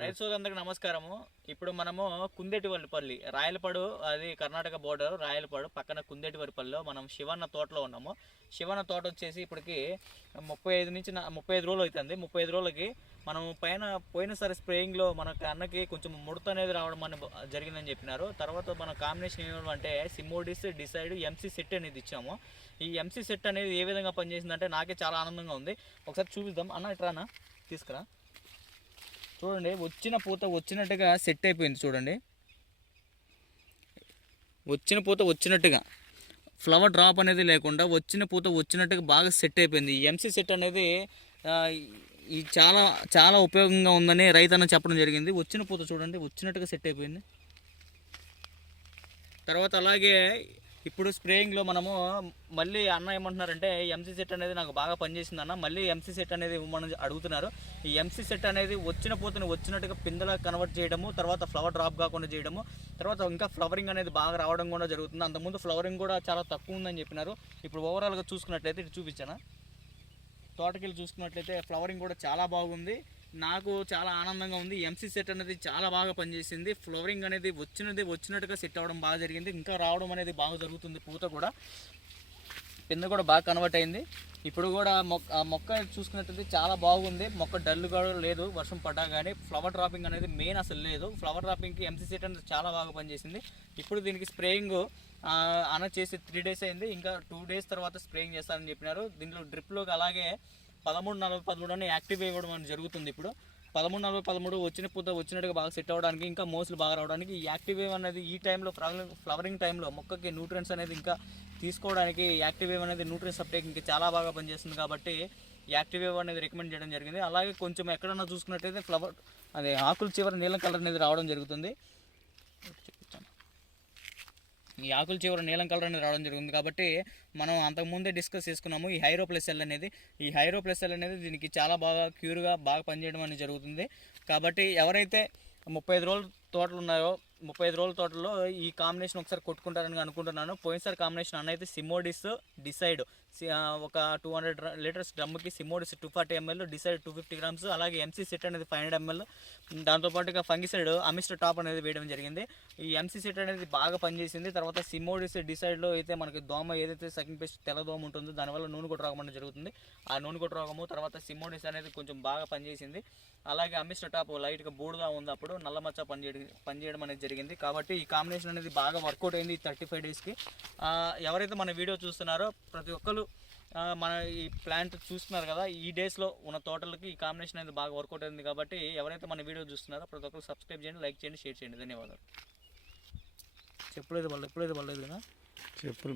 రైతు సోదరులకు నమస్కారము. ఇప్పుడు మనము కుందేటివల్లిపల్లి రాయలపాడు అది కర్ణాటక బోర్డర్ రాయలపాడు పక్కన కుందేటివల్లిపల్లిలో మనం శివన్న తోటలో ఉన్నాము. శివన్న తోట వచ్చేసి ఇప్పటికి ముప్పై ఐదు నుంచి ముప్పై ఐదు రోజులు అవుతుంది. ముప్పై ఐదు రోజులకి మనం పైన పోయినసారి స్ప్రేయింగ్లో మనకి అన్నకి కొంచెం ముడత అనేది రావడం అని జరిగిందని చెప్పినారు. తర్వాత మన కాంబినేషన్ ఏమంటే సిమోడిస్ డిసైడ్ ఎంసీ సెట్ అనేది ఇచ్చాము. ఈ ఎంసీ సెట్ అనేది ఏ విధంగా పనిచేసిందంటే నాకే చాలా ఆనందంగా ఉంది. ఒకసారి చూపిద్దాం. అన్న ఇట్రానా తీసుకురా. చూడండి వచ్చిన పూత వచ్చినట్టుగా సెట్ అయిపోయింది చూడండి. వచ్చిన పూత వచ్చినట్టుగా. ఫ్లవర్ డ్రాప్ అనేది లేకుండా వచ్చిన పూత వచ్చినట్టుగా బాగా సెట్ అయిపోయింది. ఈ ఎంసీ సెట్ అనేది ఈ చాలా చాలా ఉపయోగంగా ఉందని రైతన్న చెప్పడం జరిగింది. వచ్చిన పూత చూడండి వచ్చినట్టుగా సెట్ అయిపోయింది. తర్వాత అలాగే ఇప్పుడు స్ప్రేయింగ్లో మనము మళ్ళీ అన్న ఏమంటున్నారంటే ఎంసీ సెట్ అనేది నాకు బాగా పనిచేసింది అన్న. మళ్ళీ ఎంసీ సెట్ అనేది ఇవ్వమని అడుగుతున్నారు. ఈ ఎంసీ సెట్ అనేది వచ్చిన పూతని వచ్చినట్టుగా పిందలా కన్వర్ట్ చేయడము తర్వాత ఫ్లవర్ డ్రాప్ కాకుండా చేయడము తర్వాత ఇంకా ఫ్లవరింగ్ అనేది బాగా రావడం కూడా జరుగుతుంది. అంతకుముందు ఫ్లవరింగ్ కూడా చాలా తక్కువ ఉందని చెప్పినారు. ఇప్పుడు ఓవరాల్గా చూసుకున్నట్లయితే ఇటు చూపించాను? తోటకెళ్ళి చూసుకున్నట్లయితే ఫ్లవరింగ్ కూడా చాలా బాగుంది. నాకు చాలా ఆనందంగా ఉంది. ఎంసీ సెట్ అనేది చాలా బాగా పనిచేసింది. ఫ్లవరింగ్ అనేది వచ్చినది వచ్చినట్టుగా సెట్ అవ్వడం బాగా జరిగింది. ఇంకా రావడం అనేది బాగా జరుగుతుంది పూత కూడా. కింద కూడా బాగా కన్వర్ట్ అయింది. ఇప్పుడు కూడా మొక్క మొక్క చూసుకున్నట్లయితే చాలా బాగుంది. మొక్క డల్ కూడా లేదు వర్షం పడ్డా కానీ ఫ్లవర్ డ్రాపింగ్ అనేది మెయిన్ అసలు లేదు. ఫ్లవర్ డ్రాపింగ్కి ఎంసీ సెట్ అనేది చాలా బాగా పనిచేసింది. ఇప్పుడు దీనికి స్ప్రేయింగ్ అన చేసి త్రీ డేస్ అయింది. ఇంకా టూ డేస్ తర్వాత స్ప్రేయింగ్ చేస్తారని చెప్పినారు. దీంట్లో డ్రిప్లోకి అలాగే పదమూడు నలభై పదమూడు అని యాక్టివ్ ఇవ్వడం జరుగుతుంది ఇప్పుడు. పదమూడు నలభై పదమూడు వచ్చిన పూత వచ్చినట్టుగా బాగా సెట్ అవ్వడానికి ఇంకా మోసులు బాగా రావడానికి ఈ యాక్టివ్ వేవ్ అనేది ఈ టైంలో ఫ్లవరింగ్ ఫ్లవరింగ్ టైంలో మొక్కకి న్యూట్రియన్స్ అనేది ఇంకా తీసుకోవడానికి యాక్టివ్ వేవ్ అనేది న్యూట్రియన్స్ అప్టేక్ ఇంకా చాలా బాగా పనిచేస్తుంది కాబట్టి యాక్టివ్ వేవ్ అనేది రికమెండ్ చేయడం జరిగింది. అలాగే కొంచెం ఎక్కడన్నా చూసుకున్నట్టయితే ఫ్లవర్ అదే ఆకుల చివరి నీలం కలర్ అనేది రావడం జరుగుతుంది. ఈ ఆకుల చివర నీలం కలర్ అనేది రావడం జరిగింది కాబట్టి మనం అంతకుముందే డిస్కస్ చేసుకున్నాము ఈ హైరో ప్లస్ ఎల్ అనేది. ఈ హైరో ప్లస్ ఎల్ అనేది దీనికి చాలా బాగా క్యూర్గా బాగా పనిచేయడం అనేది జరుగుతుంది. కాబట్టి ఎవరైతే ముప్పై ఐదు రోజులు తోటలు ఉన్నాయో ముప్పై ఐదు రోజుల తోటలో ఈ కాంబినేషన్ ఒకసారి కొట్టుకుంటారని అనుకుంటున్నాను. పోయినసారి కాంబినేషన్ అన్న అయితే సిమోడిస్ డిసైడ్ సి- ఒక టూ హండ్రెడ్ లీటర్స్ డ్రమ్కి సిమోడిస్ two forty ML decide two fifty grams అలాగే ఎంసీ సెట్ అనేది ఫైవ్ హండ్రెడ్ ఎంఎల్ దాంతోపాటుగా ఫంగిసైడ్ అమిస్టర్ టాప్ అనేది వేయడం జరిగింది. ఈ ఎంసీ సెట్ అనేది బాగా పనిచేసింది. తర్వాత సిమోడిస్ డిసైడ్లో అయితే మనకి దోమ ఏదైతే సెకండ్ పేస్ట్ తెల్ల దోమ ఉంటుందో దానివల్ల నూనె కొట్టు రోగం అనేది జరుగుతుంది. ఆ నూనె కొట్టు రోగము తర్వాత సిమోడిస్ అనేది కొంచెం బాగా పనిచేసింది. అలాగే అమిస్టర్ టాప్ లైట్గా బూడుగా ఉంది అప్పుడు. నల్ల మచ్చ పనిచేయడం పనిచేయడం అనేది జరిగింది. కాబట్టి ఈ కాంబినేషన్ అనేది బాగా వర్కౌట్ అయింది ఈ థర్టీ ఫైవ్ డేస్కి ఎవరైతే మన వీడియో చూస్తున్నారో ప్రతి ఒక్కరు మన ఈ ప్లాంట్ చూస్తున్నారు కదా ఈ డేస్లో ఉన్న తోటలకి ఈ కాంబినేషన్ అనేది బాగా వర్కౌట్ అయింది కాబట్టి ఎవరైతే మన వీడియో చూస్తున్నారో ప్రతి ఒక్కరు సబ్స్క్రైబ్ చేయండి లైక్ చేయండి షేర్ చేయండి. ధన్యవాదాలు. చెప్పలేదు వాళ్ళు ఎప్పుడైతే పడలేదు కదా చెప్పులు